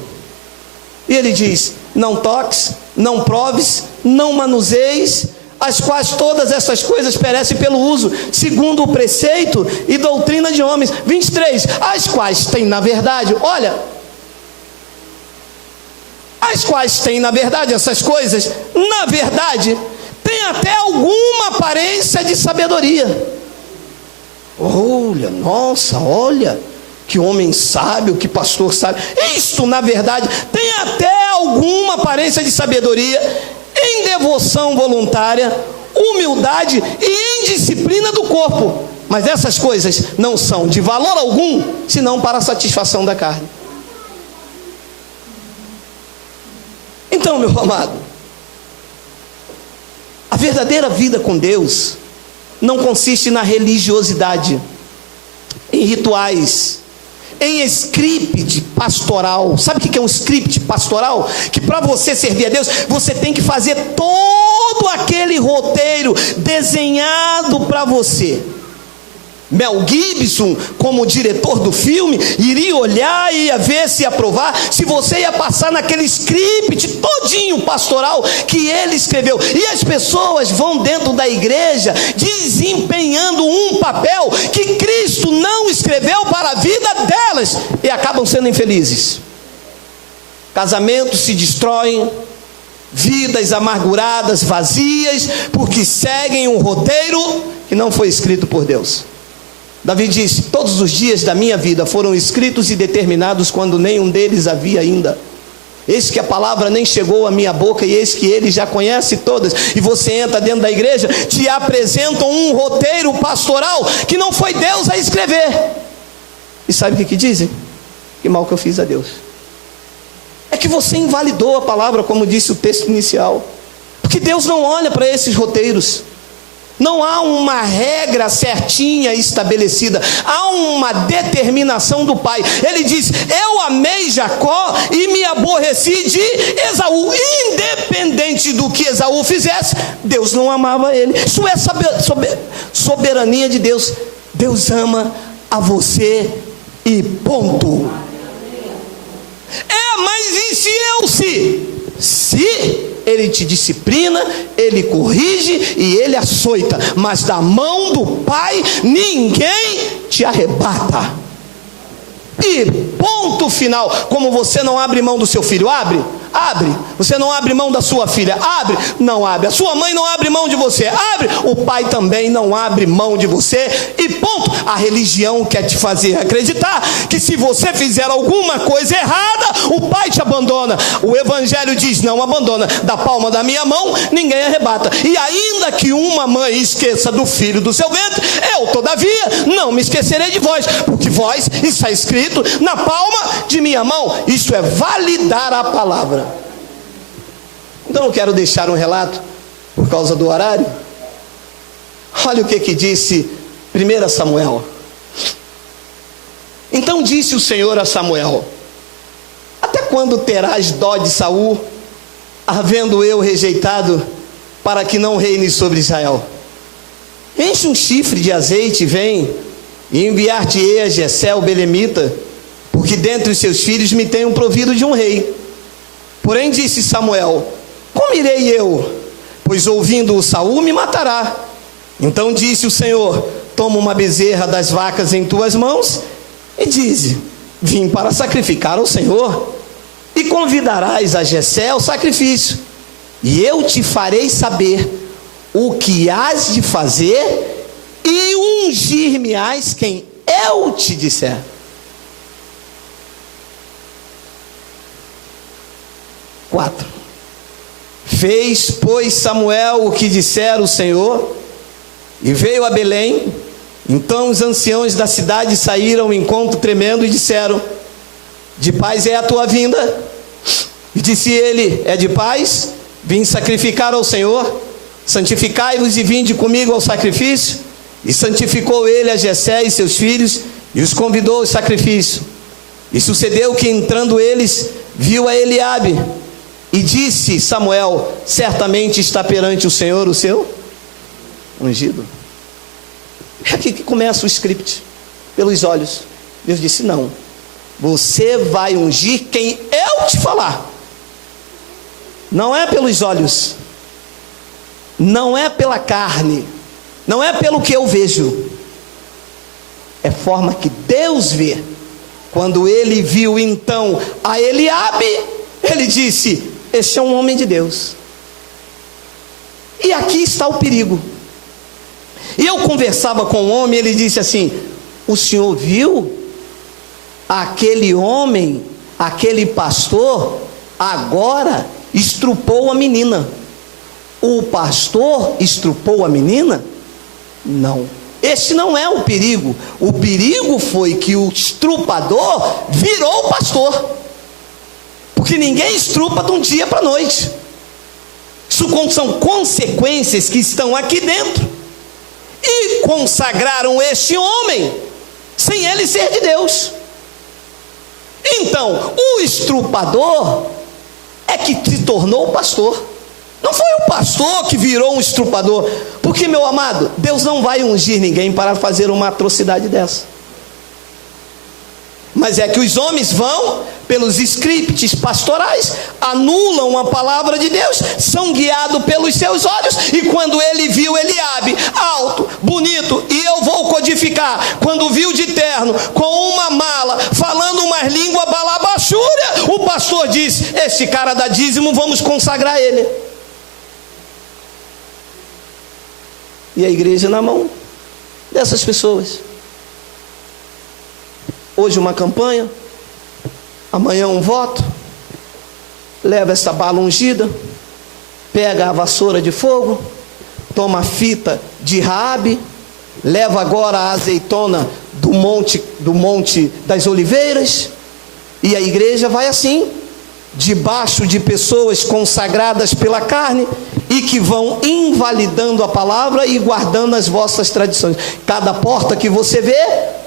E ele diz: não toques, não proves, não manuseis, as quais todas essas coisas perecem pelo uso, segundo o preceito e doutrina de homens. 23, as quais têm na verdade, olha, as quais têm na verdade, essas coisas, na verdade, tem até alguma aparência de sabedoria. Olha, nossa, olha, que homem sábio, que pastor sábio. Isto, na verdade, tem até alguma aparência de sabedoria, em devoção voluntária, humildade e indisciplina do corpo. Mas essas coisas não são de valor algum, senão para a satisfação da carne. Então, meu amado, a verdadeira vida com Deus não consiste na religiosidade, em rituais, em script pastoral. Sabe o que é um script pastoral? Que para você servir a Deus, você tem que fazer todo aquele roteiro desenhado para você. Mel Gibson, como diretor do filme, iria olhar e ia ver se ia aprovar, se você ia passar naquele script todinho pastoral que ele escreveu. E as pessoas vão dentro da igreja desempenhando um papel que Cristo não escreveu para a vida delas, e acabam sendo infelizes. Casamentos se destroem, vidas amarguradas, vazias, porque seguem um roteiro que não foi escrito por Deus. Davi disse: todos os dias da minha vida foram escritos e determinados quando nenhum deles havia ainda. Eis que a palavra nem chegou à minha boca, e eis que ele já conhece todas. E você entra dentro da igreja, te apresentam um roteiro pastoral que não foi Deus a escrever. E sabe o que dizem? Que mal que eu fiz a Deus. É que você invalidou a palavra, como disse o texto inicial. Porque Deus não olha para esses roteiros. Não há uma regra certinha estabelecida, há uma determinação do Pai. Ele diz: eu amei Jacó e me aborreci de Esaú. Independente do que Esaú fizesse, Deus não amava ele. Isso é soberania de Deus. Deus ama a você e ponto. Mas e se ele te disciplina, ele corrige e ele açoita, mas da mão do Pai ninguém te arrebata. E ponto no final, como você não abre mão do seu filho, abre? Abre. Você não abre mão da sua filha, abre? Não abre. A sua mãe não abre mão de você, abre. O pai também não abre mão de você, e ponto. A religião quer te fazer acreditar que se você fizer alguma coisa errada, o pai te abandona. O evangelho diz: não abandona, da palma da minha mão ninguém arrebata. E ainda que uma mãe esqueça do filho do seu ventre, eu todavia não me esquecerei de vós, porque vós está escrito na palma de minha mão. Isso é validar a palavra. Então eu quero deixar um relato por causa do horário. Olha o que disse 1 Samuel. Então disse o Senhor a Samuel: até quando terás dó de Saul, havendo eu rejeitado, para que não reine sobre Israel? Enche um chifre de azeite e vem, e enviar-te-ei a Jessé o belemita, porque dentre os seus filhos me tenho provido de um rei. Porém disse Samuel: como irei eu? Pois ouvindo-o Saul me matará. Então disse o Senhor: toma uma bezerra das vacas em tuas mãos, e dize: vim para sacrificar ao Senhor, e convidarás a Jessé ao sacrifício, e eu te farei saber o que hás de fazer, e ungir-me-ás quem eu te disser. Fez, pois, Samuel o que dissera o Senhor, e veio a Belém. Então os anciãos da cidade saíram ao encontro tremendo e disseram: de paz é a tua vinda? E disse ele: é de paz, vim sacrificar ao Senhor. Santificai-vos e vinde comigo ao sacrifício. E santificou ele a Jessé e seus filhos, e os convidou ao sacrifício. E sucedeu que, entrando eles, viu a Eliabe, e disse Samuel: certamente está perante o Senhor o seu ungido. É aqui que começa o script, pelos olhos. Deus disse: não, você vai ungir quem eu te falar. Não é pelos olhos, não é pela carne, não é pelo que eu vejo, é forma que Deus vê. Quando ele viu então a Eliabe, ele disse: este é um homem de Deus. E aqui está o perigo. E eu conversava com um homem, ele disse assim: o senhor viu aquele homem, aquele pastor, agora estrupou a menina. O pastor estrupou a menina? Não. Esse não é o perigo. O perigo foi que o estrupador virou o pastor. Porque ninguém estrupa de um dia para a noite. Isso são consequências que estão aqui dentro. E consagraram este homem sem ele ser de Deus. Então, o estrupador é que se tornou pastor. Não foi o pastor que virou um estrupador. Porque, meu amado, Deus não vai ungir ninguém para fazer uma atrocidade dessa. Mas é que os homens vão, pelos scripts pastorais, anulam a palavra de Deus, são guiados pelos seus olhos. E quando ele viu Eliabe, alto, bonito, e eu vou codificar, quando viu de terno, com uma mala, falando uma língua balabachúria, o pastor disse: esse cara dá dízimo, vamos consagrar ele. E a igreja na mão dessas pessoas. Hoje uma campanha, amanhã um voto, leva essa bala ungida, pega a vassoura de fogo, toma a fita de Raabe, leva agora a azeitona do monte das oliveiras, e a igreja vai assim, debaixo de pessoas consagradas pela carne, e que vão invalidando a palavra e guardando as vossas tradições. Cada porta que você vê,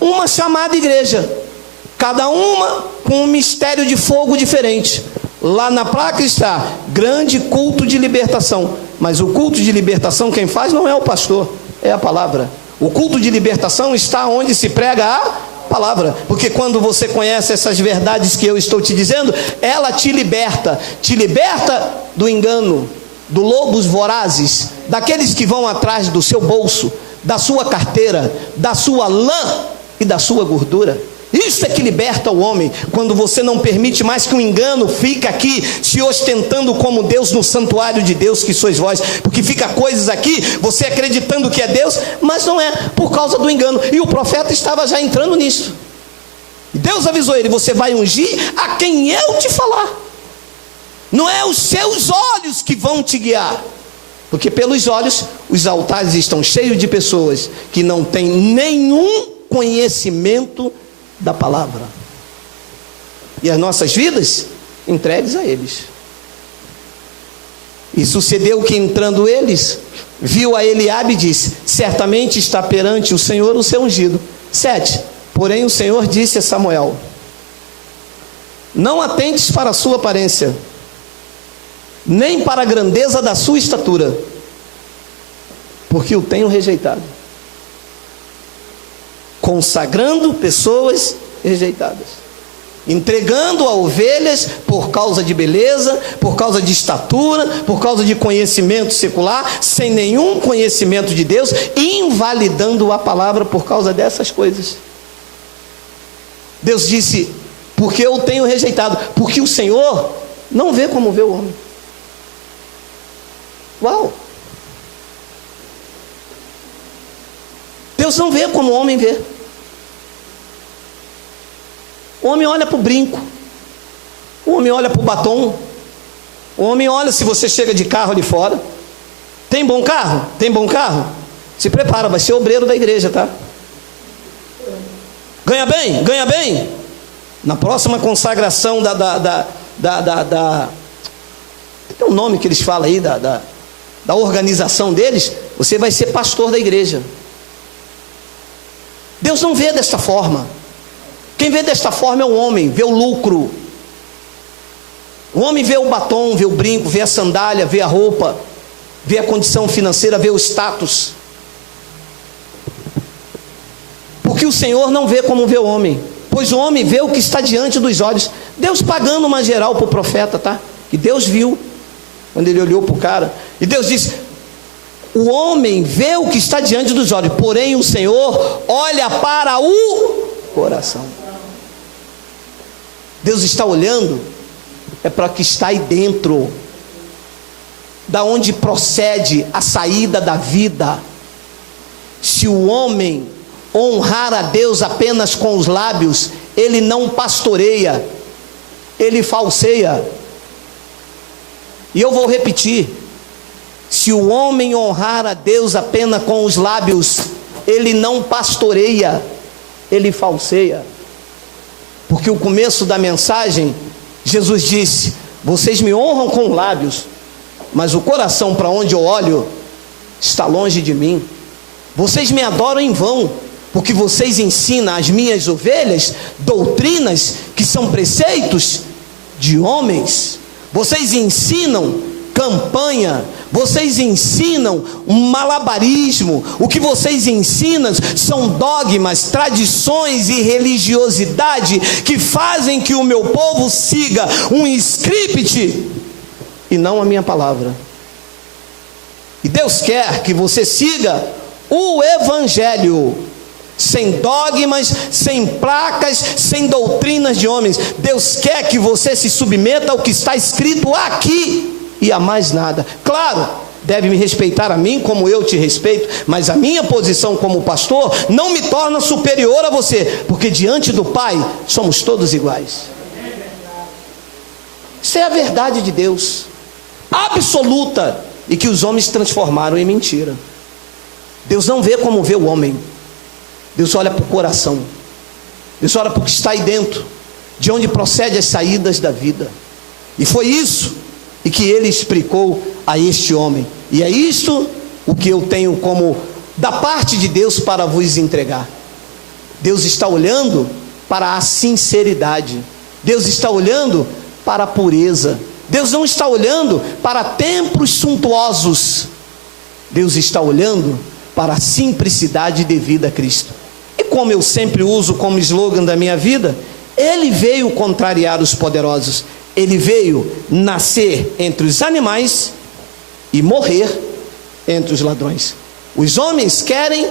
uma chamada igreja, cada uma com um mistério de fogo diferente. Lá na placa está: grande culto de libertação. Mas o culto de libertação quem faz não é o pastor, é a palavra. O culto de libertação está onde se prega a palavra, porque quando você conhece essas verdades que eu estou te dizendo, ela te liberta do engano, do lobos vorazes, daqueles que vão atrás do seu bolso, da sua carteira, da sua lã e da sua gordura. Isso é que liberta o homem, quando você não permite mais que o engano fique aqui, se ostentando como Deus no santuário de Deus que sois vós, porque fica coisas aqui, você acreditando que é Deus, mas não é, por causa do engano, e o profeta estava já entrando nisso, e Deus avisou ele, você vai ungir a quem eu te falar, não é os seus olhos que vão te guiar, porque pelos olhos, os altares estão cheios de pessoas, que não têm nenhum conhecimento da palavra, e as nossas vidas entregues a eles. E sucedeu que entrando eles, viu a Eliabe e disse, certamente está perante o Senhor o seu ungido. 7, porém o Senhor disse a Samuel, não atentes para a sua aparência, nem para a grandeza da sua estatura, porque o tenho rejeitado, consagrando pessoas rejeitadas, entregando a ovelhas por causa de beleza, por causa de estatura, por causa de conhecimento secular, sem nenhum conhecimento de Deus, invalidando a palavra por causa dessas coisas. Deus disse, porque eu tenho rejeitado, porque o Senhor não vê como vê o homem. Uau! Deus não vê como o homem vê. O homem olha para o brinco, o homem olha para o batom, o homem olha se você chega de carro ali fora. Tem bom carro? Tem bom carro? Se prepara, vai ser obreiro da igreja, tá? Ganha bem? Ganha bem? Na próxima consagração tem um nome que eles falam aí, da organização deles, você vai ser pastor da igreja. Deus não vê desta forma. Quem vê desta forma é o homem, vê o lucro. O homem vê o batom, vê o brinco, vê a sandália, vê a roupa, vê a condição financeira, vê o status. Porque o Senhor não vê como vê o homem, pois o homem vê o que está diante dos olhos. Deus pagando uma geral para o profeta, tá? Que Deus viu, quando ele olhou para o cara, e Deus disse, o homem vê o que está diante dos olhos, porém o Senhor olha para o coração. Deus está olhando é para o que está aí dentro, da onde procede a saída da vida. Se o homem honrar a Deus apenas com os lábios, ele não pastoreia, ele falseia. E eu vou repetir, se o homem honrar a Deus apenas com os lábios, ele não pastoreia, ele falseia. Porque o começo da mensagem, Jesus disse, vocês me honram com lábios, mas o coração para onde eu olho, está longe de mim. Vocês me adoram em vão, porque vocês ensinam às minhas ovelhas, doutrinas que são preceitos de homens. Vocês ensinam campanha, vocês ensinam um malabarismo, o que vocês ensinam são dogmas, tradições e religiosidade que fazem que o meu povo siga um script e não a minha palavra. E Deus quer que você siga o evangelho, sem dogmas, sem placas, sem doutrinas de homens. Deus quer que você se submeta ao que está escrito aqui e a mais nada. Claro, deve me respeitar a mim como eu te respeito, mas a minha posição como pastor não me torna superior a você, porque diante do Pai somos todos iguais. Isso é a verdade de Deus, absoluta, e que os homens transformaram em mentira. Deus não vê como vê o homem. Deus olha para o coração, Deus olha para o que está aí dentro, de onde procede as saídas da vida. E foi isso e que ele explicou a este homem. E é isto o que eu tenho como da parte de Deus para vos entregar. Deus está olhando para a sinceridade, Deus está olhando para a pureza, Deus não está olhando para templos suntuosos, Deus está olhando para a simplicidade devida a Cristo. E como eu sempre uso como slogan da minha vida, ele veio contrariar os poderosos, ele veio nascer entre os animais e morrer entre os ladrões. Os homens querem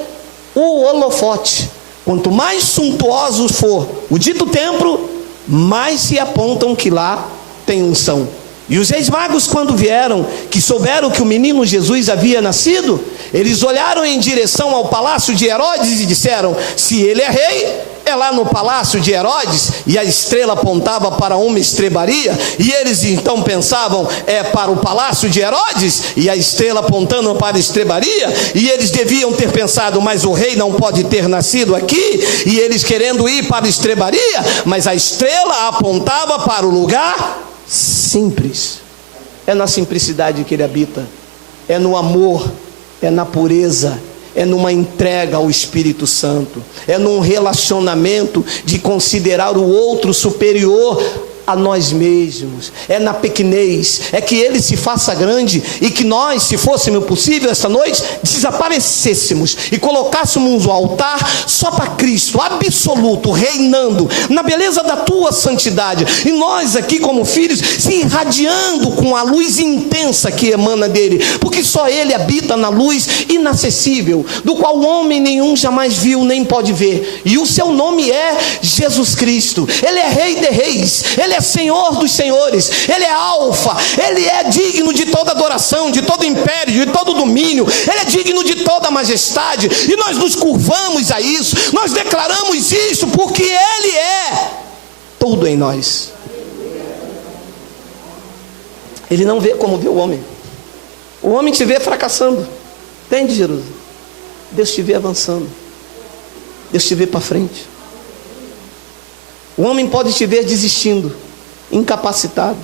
o holofote, Quanto mais suntuoso for o dito templo, mais se apontam que lá tem unção. E os reis magos, quando vieram, que souberam que o menino Jesus havia nascido, eles olharam em direção ao palácio de Herodes e disseram: se ele é rei, é lá no palácio de Herodes. E a estrela apontava para uma estrebaria, e eles então pensavam: é para o palácio de Herodes, e a estrela apontando para a estrebaria, e eles deviam ter pensado: mas o rei não pode ter nascido aqui, e eles querendo ir para a estrebaria, mas a estrela apontava para o lugar simples. É na simplicidade que ele habita, é no amor, é na pureza, é numa entrega ao Espírito Santo, é num relacionamento de considerar o outro superior a nós mesmos, é na pequenez, é que ele se faça grande, e que nós, se fosse possível esta noite, desaparecêssemos e colocássemos o altar só para Cristo, absoluto, reinando na beleza da tua santidade, e nós aqui como filhos, se irradiando com a luz intensa que emana dele, porque só ele habita na luz inacessível, do qual homem nenhum jamais viu nem pode ver, e o seu nome é Jesus Cristo. Ele é Rei de Reis, ele é Senhor dos senhores, ele é Alfa, ele é digno de toda adoração, de todo império, de todo domínio, ele é digno de toda majestade, e nós nos curvamos a isso, nós declaramos isso, porque ele é tudo em nós. Ele não vê como vê o homem. O homem te vê fracassando, entende, Jerusalém? Deus te vê avançando, Deus te vê para frente. O homem pode te ver desistindo, incapacitado,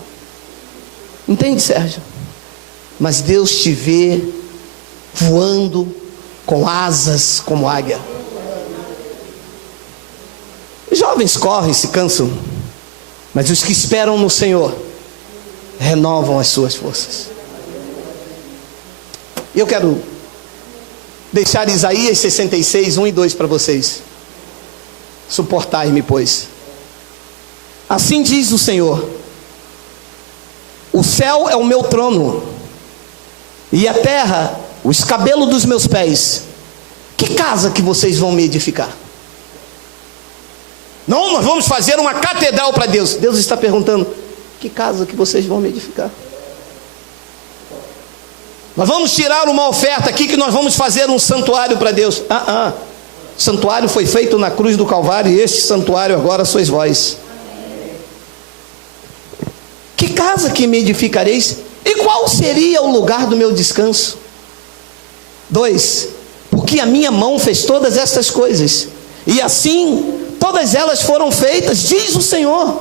entende, Sérgio? Mas Deus te vê voando com asas como águia. Os jovens correm e se cansam, mas os que esperam no Senhor renovam as suas forças. E eu quero deixar Isaías 66, 1 e 2 para vocês. Suportai-me, pois. Assim diz o Senhor: o céu é o meu trono, e a terra o escabelo dos meus pés. Que casa que vocês vão me edificar? Não, nós vamos fazer uma catedral para Deus. Deus está perguntando: que casa que vocês vão me edificar? Nós vamos tirar uma oferta aqui, que nós vamos fazer um santuário para Deus. Santuário foi feito na cruz do Calvário, e este santuário agora sois vós. Que casa que me edificareis? E qual seria o lugar do meu descanso? 2. Porque a minha mão fez todas estas coisas, e assim todas elas foram feitas, diz o Senhor.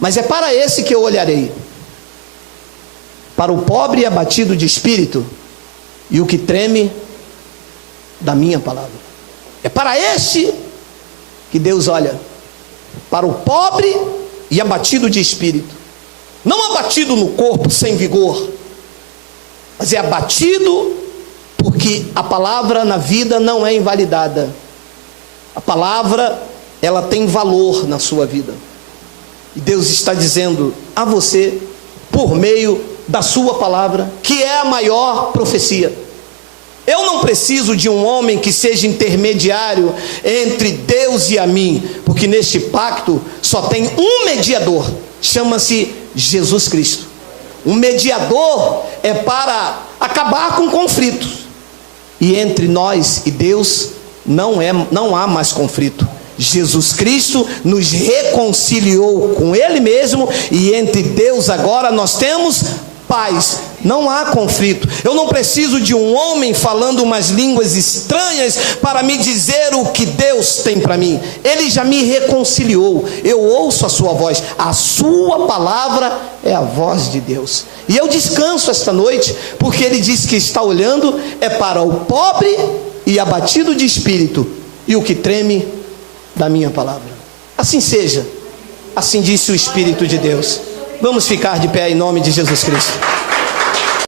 Mas é para esse que eu olharei, para o pobre e abatido de espírito, e o que treme da minha palavra. É para este que Deus olha, para o pobre e abatido de espírito. Não abatido no corpo, sem vigor, mas é abatido porque a palavra na vida não é invalidada. A palavra, ela tem valor na sua vida. E Deus está dizendo a você, por meio da sua palavra, que é a maior profecia: eu não preciso de um homem que seja intermediário entre Deus e a mim, porque neste pacto só tem um mediador, chama-se Jesus Cristo. Um mediador é para acabar com conflitos, e entre nós e Deus não há mais conflito. Jesus Cristo nos reconciliou com Ele mesmo, e entre Deus agora nós temos paz, não há conflito. Eu não preciso de um homem falando umas línguas estranhas para me dizer o que Deus tem para mim. Ele já me reconciliou, eu ouço a sua voz, a sua palavra é a voz de Deus, e eu descanso esta noite, porque Ele diz que está olhando é para o pobre e abatido de espírito, e o que treme da minha palavra. Assim seja, assim disse o Espírito de Deus. Vamos ficar de pé em nome de Jesus Cristo.